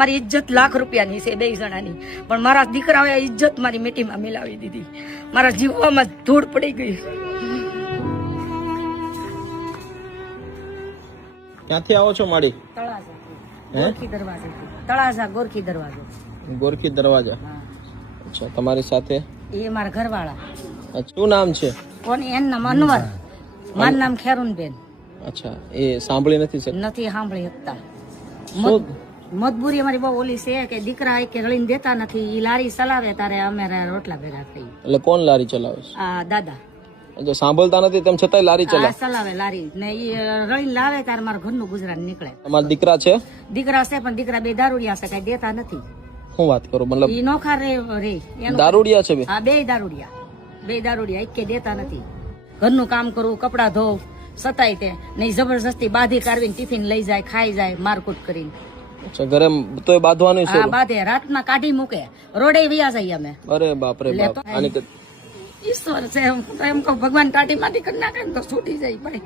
મારી ઇજ્જત લાખ રૂપિયાની છે બે જણાની, પણ મારા દીકરાઓએ ઇજ્જત મારી મીટીમાં મિલાવી દીધી. મારા જીવવામાં ધૂળ પડી ગઈ. ક્યાંથી આવો છો માડી? ગોરખી દરવાજા. તળાજા ગોરખી દરવાજો. ગોરખી દરવાજા. અચ્છા, તમારી સાથે? એ મારા ઘરવાળા. શું નામ છે? કોની? એનું નામ અનવર. મારું નામ ખેરુનબેન. અચ્છા, એ સાંભળી નથી શકતા? નથી સાંભળી શકતા. મજબૂરી અમારી બહુ ઓલી છે કે દીકરા કે રળીને દેતા નથી. ઈ લારી ચલાવે તારે અમે રોટલા ભેગા થઈ. એટલે કોણ લારી ચલાવે છે? આ દાદા. જો સાંભળતા નથી તેમ છતાંય લારી ચલાવે લારી ને ઈ રળીને લાવે તારે મારા ઘરનું ગુજરાન નીકળે. તમારા દીકરા છે? દીકરા છે પણ દીકરા બે દારૂડિયા છે, કઈ દેતા નથી. શું વાત કરો? મતલબ ઈ નોખા રે દારૂડિયા છે? હા, બે દારૂડિયા એક કે દેતા નથી. ઘરનું કામ કરવું, કપડા ધોવ, સતાય તે નહીં જબરજસ્તી બાધી કાઢવીને ટિફિન લઈ જાય, ખાઈ જાય મારકુટ કરીને. અચ્છા, ઘરે તોય બાંધવાનું છે? હા, બાધે. રાતમાં કાઢી મૂકે, રોડે વ્યા જઈએ અમે. અરે બાપ રે બાપ. આની ઈશ્વર છે એમ કહું, ભગવાન કાઢી માંથી કરી નાખે તો છૂટી જાય ભાઈ.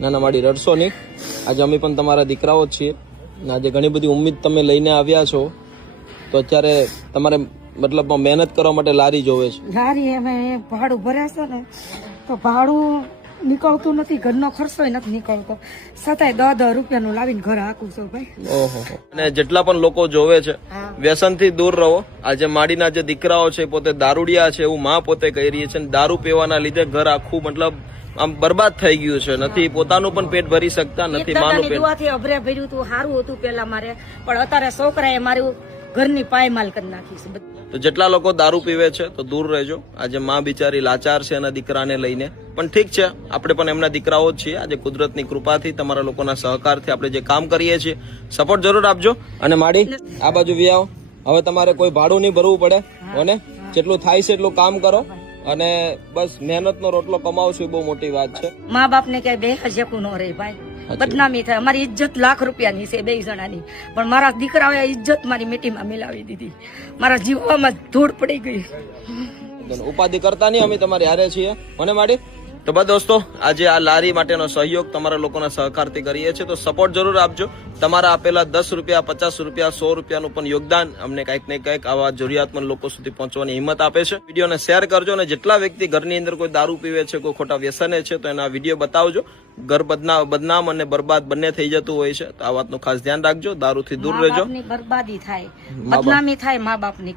ના ના માડી, રડશો નહીં. આજે અમે પણ તમારા દીકરાઓ જ છીએ. આજે ઘણી બધી ઉમ્મીદ તમે લઈને આવ્યા છો, તો અત્યારે તમારે મતલબ મહેનત કરવા માટે લારી જોવે છે. લારી અમે ભાડું ભર્યા છે ને, તો ભાડું નીકળતું નથી, ઘરનો ખર્ચો નથી નીકળતો, છતાંય 10 રૂપિયાનું લાવીને ઘર હાકું છું ભાઈ. ઓહો. અને જેટલા પણ લોકો જોવે છે, વ્યસન થી દૂર રહો. આજે માડીના જે દીકરાઓ છે પોતે દારૂડિયા છે એવું માં પોતે કહી રહી છે. દારૂ પીવાના લીધે ઘર આખું મતલબ આમ બરબાદ થઈ ગયું છે. નથી પોતાનું પણ પેટ ભરી શકતા, નથી માનું પેટ. દુઆથી અભરે ભર્યું હતું, સારું હતું પેલા મારે, પણ અત્યારે છોકરાએ મારું ઘરની પાયમાલ કરી નાખી છે. તો જેટલા લોકો દારૂ પીવે છે તો દૂર રહેજો. આજે માં બિચારી લાચાર છે એના દીકરાને લઈને, પણ ઠીક છે, આપણે પણ એમના દીકરાઓ જ છીએ. આજે કુદરતની કૃપાથી, તમારા લોકોના સહકારથી આપણે જે કામ કરીએ છીએ, સપોર્ટ જરૂર આપજો. અને માડી આ બાજુ વી આવો. હવે તમારે કોઈ ભાડું નહીં ભરવું પડે, અને જેટલું થાય છે એટલું કામ કરો, અને બસ મહેનતનો રોટલો કમાવશું, એ બહુ મોટી વાત છે. મા બાપ ને કઈ બે હજકું ન રહે ભાઈ, બદનામી થાય. મારી ઇજ્જત લાખ રૂપિયાની છે બે જણાની, પણ મારા દીકરાઓએ ઇજ્જત મારી મીટીમાં મિલાવી દીધી. મારા જીવવામાં ધૂળ પડી ગઈ. ઉપાધિ કરતા નહીં, અમે તમારી હારે છીએ. મને માડી તો બસ દોસ્તો, આજે આ લારી માટેનો સહયોગ તમારા લોકોના સહકારથી કરીએ છીએ, તો સપોર્ટ જરૂર આપજો. તમારા આપેલા 10 રૂપિયા, 50 રૂપિયા, 100 રૂપિયાનું પણ યોગદાન અમને કંઈક ને કંઈક આવા જરૂરિયાતમંદ લોકો સુધી પહોંચવાની હિંમત આપે છે. વિડીયોને શેર કરજો, અને જેટલા વ્યક્તિ ઘરની અંદર કોઈ દારૂ પીવે છે, કોઈ ખોટા વ્યસને છે, તો એના વિડીયો બતાવજો. ઘર બદનામ અને બરબાદ બંને થઈ જતું હોય છે, તો આ વાતનું ખાસ ધ્યાન રાખજો. દારૂથી દૂર રહેજો. બરબાદી થાય, બદનામી થાય મા બાપની.